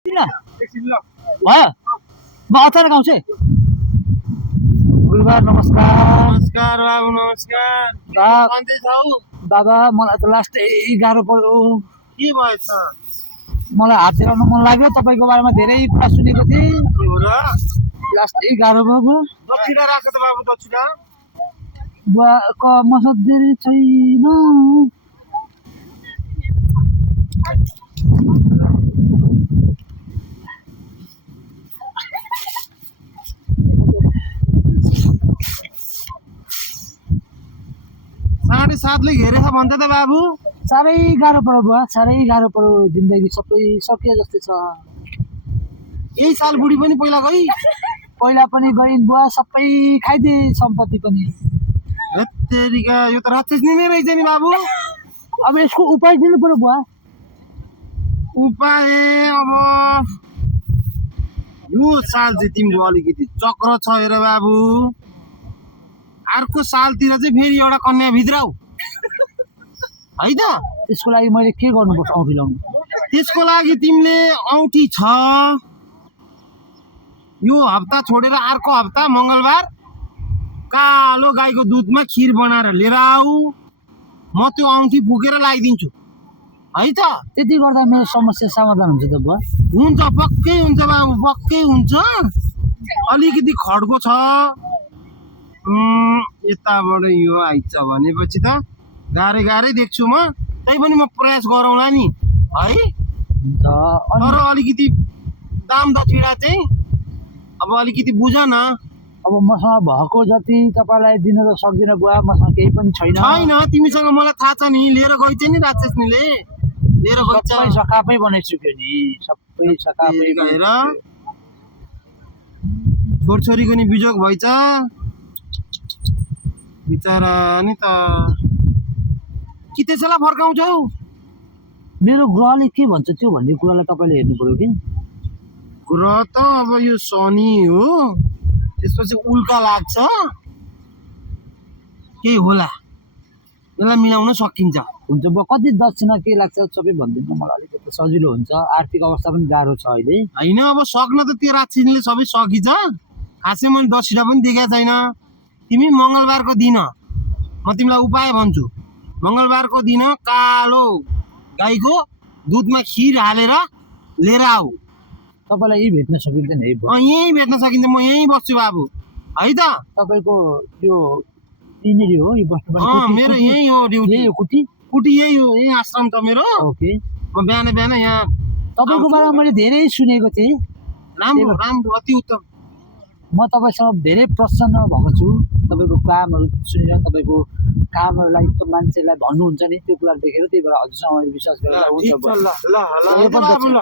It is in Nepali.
भयो म अचानक आउँछु है। गुरुबार नमस्कार। नमस्कार बाबु नमस्कार। सन्चै छौ? बाबा मलाई त लास्टै गाह्रो पर्यो। के भएछ? मलाई हात फेराउन मन लाग्यो, तपाईँको बारेमा धेरै कुरा सुनेको थिएँ। के हो र? लास्टै गाह्रो भयो बुवा। दक्षिणा राख त बाबु, दक्षिणा। बुवाको मसत धेरै छैन। साढे 7ले घेरेछ भन्छ त बाबु। साह्रै गाह्रो पर्यो बुवा, साह्रै गाह्रो पर्यो। जिन्दगी सबै सकिए जस्तै छ। यही साल बुढी पनि पहिला गई। पहिला पनि गइन् बुवा, सबै खाइदिए सम्पत्ति पनि। तेरिका यो त राक्षसनी नै रहेछ नि बाबु। अब यसको उपाय दिनु पर्यो बुवा। उपाय अब यो साल चाहिँ तिम्रो अलिकति चक्र छ हेर बाबु। अर्को सालतिर चाहिँ फेरि एउटा कन्या भित्राउ है त। त्यसको लागि मैले के गर्नुपर्छ औँठी लाउनु? त्यसको लागि तिमीले औँठी छ, यो हप्ता छोडेर अर्को हप्ता मङ्गलबार कालो गाईको दुधमा खिर बनाएर लिएर आऊ। म त्यो औँठी फुकेर लगाइदिन्छु है त। त्यति गर्दा मेरो समस्या समाधान हुन्छ त बुवा? हुन्छ, पक्कै हुन्छ बाबु, पक्कै हुन्छ। अलिकति खड्को छ, यताबाट यो आइन्छ भनेपछि त गाह्रै गाह्रै देख्छु म। तै पनि म प्रयास गरौँला नि है। हुन्छ। तर अलिकति दाम दक्षिणा चाहिँ अब अलिकति बुझ न। अब मसँग भएको जति तपाईँलाई दिन त सक्दिनँ बुवा, मसँग केही पनि छैन। छैन, तिमीसँग मलाई थाहा छ नि। लिएर गइछ नि राक्षसनीले, लिएर गइछ। सबै सकापै बनाइसक्यो नि, सबै सकापै गएर छोरछोरीको नि बिजोग भइछ बिचरा नि त। कि त्यसैलाई फर्काउँछौ? मेरो ग्रहले के भन्छ त्यो भन्ने कुरालाई तपाईँले हेर्नु पर्यो कि। ग्रह त अब यो शनि हो, त्यसपछि उल्का लाग्छ, केही होला, यसलाई मिलाउन सकिन्छ। हुन्छ बुवा, कति दक्षिणा के लाग्छ सबै भनिदिनु मलाई, अलिकति सजिलो हुन्छ। आर्थिक अवस्था पनि गाह्रो छ अहिले। होइन अब सक्न त त्यो राक्षसले सबै सकिन्छ। खासै मैले दक्षिणा पनि देखेको छैन। तिमी मङ्गलबारको दिन म तिमीलाई उपाय भन्छु। मङ्गलबारको दिन कालो गाईको दुधमा खिर हालेर लिएर आऊ। तपाईँलाई यही भेट्न सकिँदैन है बुवा? यहीँ भेट्न सकिन्छ, म यहीँ बस्छु बाबु है त। तपाईँको यो यहीँनिर हो यो बस्नु? मेरो यहीँ हो ड्युटी। यही हो कुटी? कुटी यही हो, यही आश्रम छ मेरो। ओके। म बिहान बिहान यहाँ तपाईँको बारेमा मैले धेरै सुनेको थिएँ। राम्रो राम्रो, अति उत्तम। म तपाईँसँग धेरै प्रसन्न भएको छु। तपाईँको कामहरू सुनेर, तपाईँको कामहरूलाई त मान्छेलाई भन्नुहुन्छ नि, त्यो कुरा देखेर त्यही भएर हजुरसँग मैले विश्वास गरेर ल ल ल ल